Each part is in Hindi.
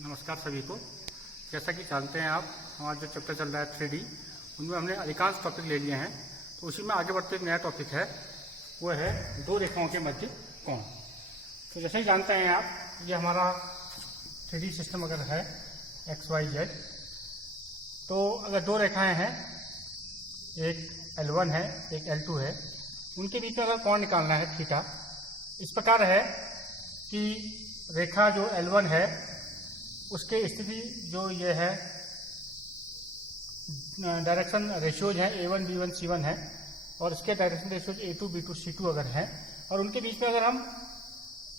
नमस्कार सभी को। जैसा कि जानते हैं आप, हमारा जो चैप्टर चल रहा है 3D, उनमें हमने अधिकांश टॉपिक ले लिए हैं। तो उसी में आगे बढ़ते एक नया टॉपिक है, वो है दो रेखाओं के मध्य कोण। तो जैसे ही जानते हैं आप, ये हमारा 3D सिस्टम अगर है XYZ, तो अगर दो रेखाएं हैं, एक L1 है एक L2 है, उनके बीच में अगर कोण निकालना है थीटा, इस प्रकार है कि रेखा जो L1 है उसके स्थिति जो ये है, डायरेक्शन रेशियोज हैं A1 B1 C1 है, और इसके direction ratios A2 B2 C2 अगर हैं, और उनके बीच में अगर हम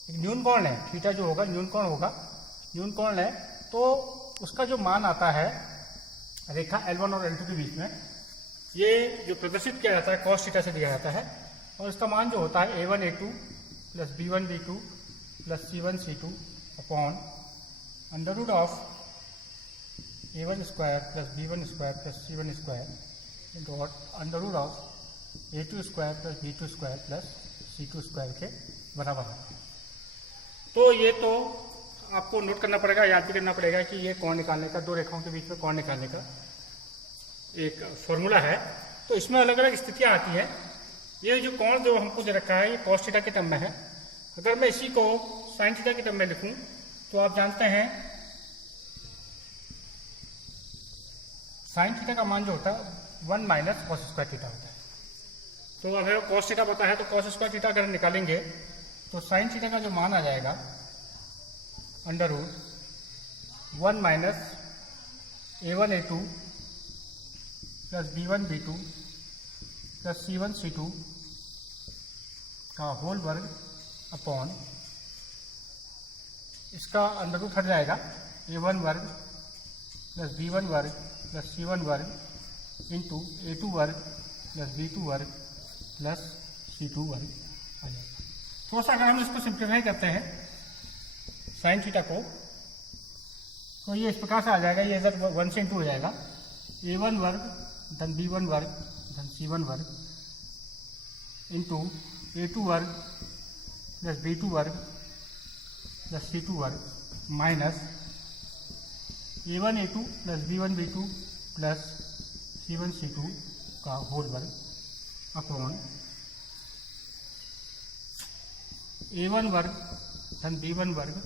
न्यून कोण लें, थीटा जो होगा न्यून कोण लें, तो उसका जो मान आता है रेखा L1 और L2 के बीच में, ये जो प्रदर्शित किया जाता है cos थीटा से दिया जाता है, और इसका मान जो होता है A1 A2 plus B1 B2 plus C1 C2 upon under root of A1 square plus B1 square plus C1 square dot under root of A2 square plus B2 square plus C2 square के बराबर है। तो ये तो आपको नोट करना पड़ेगा, याद भी करना पड़ेगा कि ये कोण निकालने का, दो रेखाओं के बीच में कोण निकालने का एक फॉर्मूला है। तो इसमें अलग अलग स्थितियाँ आती हैं। ये जो कोण जो हमको दे रखा है, ये cos थीटा के टर्म में है। अगर मैं इसी को sin थीटा के टर्म में लिखूं, तो आप जानते हैं sin थीटा का मान जो होता है 1 माइनस cos स्क्वायर थीटा होता है। तो अगर cos थीटा पता है, तो cos स्क्वायर थीटा अगर निकालेंगे तो sin थीटा का जो मान आ जाएगा under root 1 minus A1 A2 plus B1 B2 plus C1 C2 का होल वर्ग अपॉन, इसका अंडर रूट हट जाएगा, A1 वर्ग प्लस B1 वर्ग प्लस C1 वर्ग इंटू A2 वर्ग प्लस B2 वर्ग प्लस C2 वर्ग आ जाएगा। थोड़ा सा अगर हम इसको सिंप्लीफाई करते हैं साइन थीटा को, तो ये इस प्रकार से आ जाएगा, ये इधर 1 से इंटू हो जाएगा, A1 वर्ग धन B1 वर्ग धन C1 वर्ग इंटू A2 वर्ग प्लस B2 वर्ग प्लस C2 वर्ग minus A1 A2 plus B1 B2 plus C1 C2 का होल वर्ग अपॉन A1 वर्ग धन B1 वर्ग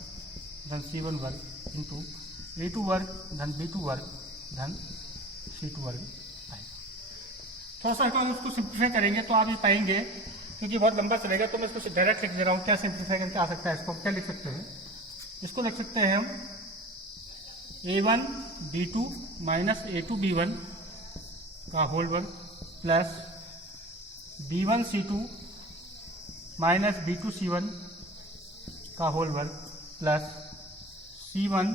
धन C1 वर्ग इंटू A2 वर्ग धन B2 वर्ग धन C2 वर्ग आएगा। थोड़ा सा हम उसको सिंप्लीफाई करेंगे तो आप ये पाएंगे, क्योंकि बहुत लंबा चलेगा, तो मैं इसको डायरेक्ट लिख दे रहा हूँ। क्या सिंप्लीफाई करके आ सकता है, इसको क्या लिख सकते हैं, इसको लिख सकते हैं हम A1 B2 minus A2 B1 का होल वर्ग plus B1 C2 minus B2 C1 का होल वर्ग plus C1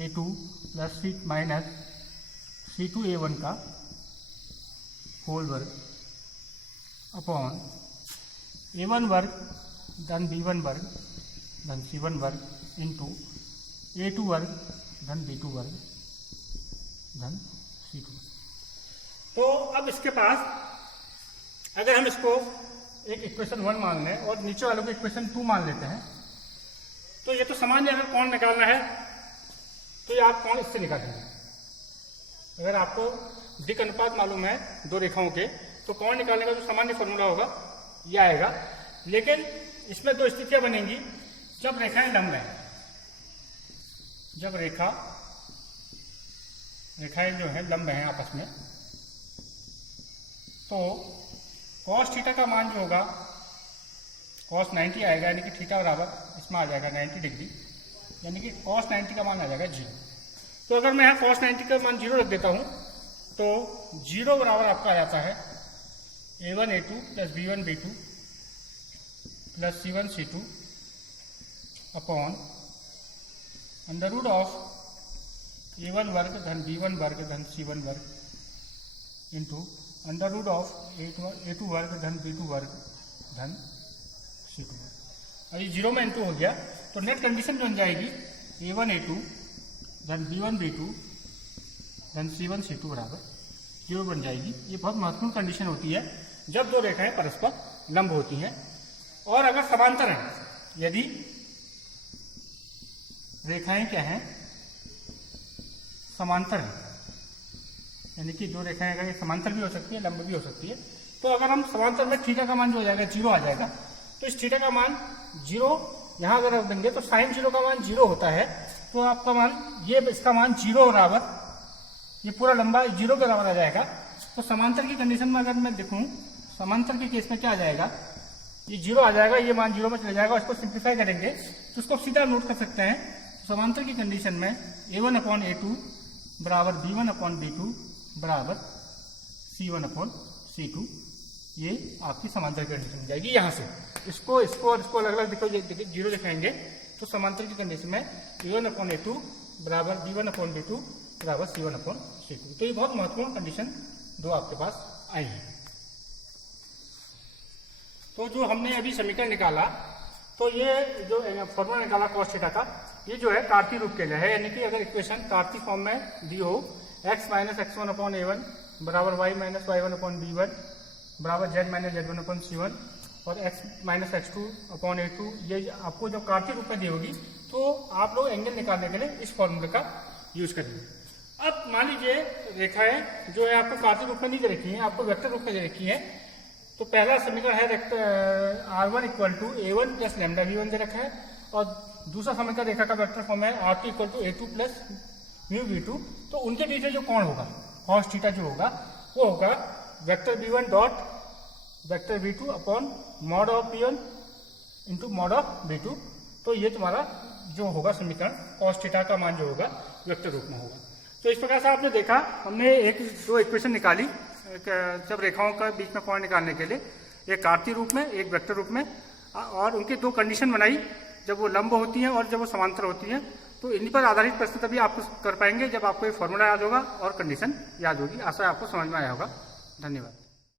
A2 plus minus C2 A1 का होल वर्ग अपॉन A1 वर्ग धन B1 वर्ग धन C1 वर्ग इंटू A2 वर्ग धन B2 वर्ग धन C2। तो अब इसके पास अगर हम इसको एक इक्वेशन 1 मान लें और नीचे वालों को इक्वेशन 2 मान लेते हैं, तो ये तो सामान्य अगर कोण निकालना है तो ये आप कोण इससे निकालेंगे। अगर आपको दिक् अनुपात मालूम है दो रेखाओं के, तो कोण निकालने का जो सामान्य फॉर्मूला होगा ये आएगा। लेकिन इसमें दो स्थितियां बनेंगी, जब रेखाएं लंब हैं, जब रेखाएं जो है लंब हैं आपस में, तो cos थीटा का मान जो होगा cos 90 आएगा, यानी कि थीटा बराबर इसमें आ जाएगा 90 डिग्री, यानी कि cos 90 का मान आ जाएगा 0। तो अगर मैं यहाँ cos 90 का मान 0 रख देता हूँ, तो 0 बराबर आपका आ जाता है A1 A2 plus B1 B2 plus C1 C2 upon under root of A1 वर्ग धन B1 वर्ग धन C1 वर्ग into under root of A2 वर्ग धन B2 वर्ग धन C2 वर्ग। अभी 0 में इंटू हो गया, तो नेट कंडीशन बन जाएगी A1 A2 धन B1 B2 धन C1 C2 बराबर 0 बन जाएगी। ये बहुत महत्वपूर्ण कंडीशन होती है जब दो रेखाएं परस्पर लंब होती हैं। और अगर समांतर हैं, यदि रेखाएं क्या हैं, समांतर है, यानी कि दो रेखाएं अगर ये समांतर भी हो सकती है, लंब भी हो सकती है। तो अगर हम समांतर में थीटा का मान जो हो जाएगा 0 आ जाएगा, तो इस थीटा का मान 0 यहाँ अगर रख देंगे तो साइन 0 का मान 0 होता है, तो आपका मान ये इसका मान 0 बराबर, ये पूरा लंबा 0 के बराबर आ जाएगा। तो समांतर की कंडीशन में अगर मैं देखूँ, समांतर के केस में क्या आ जाएगा, ये 0 आ जाएगा, ये मान 0 में चले जाएगा। इसको सिंप्लीफाई करेंगे तो इसको सीधा नोट कर सकते हैं। समांतर की कंडीशन में a1/a2 बराबर b1/b2 बराबर c1/c2, ये आपकी समांतर की कंडीशन जाएगी। यहाँ से इसको और इसको अलग अलग देखो, देखिए 0 दिखाएंगे तो समांतर की कंडीशन में a1/a2 बराबर b1/b2 बराबर c1/c2। तो ये बहुत महत्वपूर्ण कंडीशन दो आपके पास आई है। तो जो हमने अभी समीकरण निकाला, तो ये जो फॉर्मूला निकाला cos थीटा का, ये जो है कार्तीय रूप के लिए है, यानी कि अगर इक्वेशन कार्तीय फॉर्म में दी हो x माइनस x1/a1 बराबर y माइनस y1/b1 बराबर z माइनस z1/c1 और x माइनस x2/a2, ये आपको जब कार्तीय रूप में दी होगी तो आप लोग एंगल निकालने के लिए इस फॉर्मूले का यूज करेंगे। अब मान लीजिए रेखाएं जो है आपको कार्तीय रूप में नहीं दे रखी है, आपको वेक्टर रूप में दे रखी है। तो पहला समीकरण है r1 equal to a1 plus lambda v1 दे रखा है, और दूसरा समीकरण रेखा का वेक्टर फॉर्म है r2 equal to a2 plus mu v2। तो उनके बीच में जो कोण होगा cos थीटा जो होगा वो होगा vector v1 dot vector v2 upon mod of v1 into mod of v2। तो ये तुम्हारा जो होगा समीकरण cos थीटा का मान जो होगा वेक्टर रूप में होगा। तो इस प्रकार से आपने देखा, हमने दो इक्वेशन निकाली जब रेखाओं का बीच में कोण निकालने के लिए, एक कार्तीय रूप में एक वेक्टर रूप में, और उनकी दो कंडीशन बनाई, जब वो लंब होती हैं और जब वो समांतर होती हैं। तो इन पर आधारित प्रश्न तभी आप कर पाएंगे जब आपको ये फॉर्मूला याद होगा और कंडीशन याद होगी। आशा है आपको समझ में आया होगा। धन्यवाद।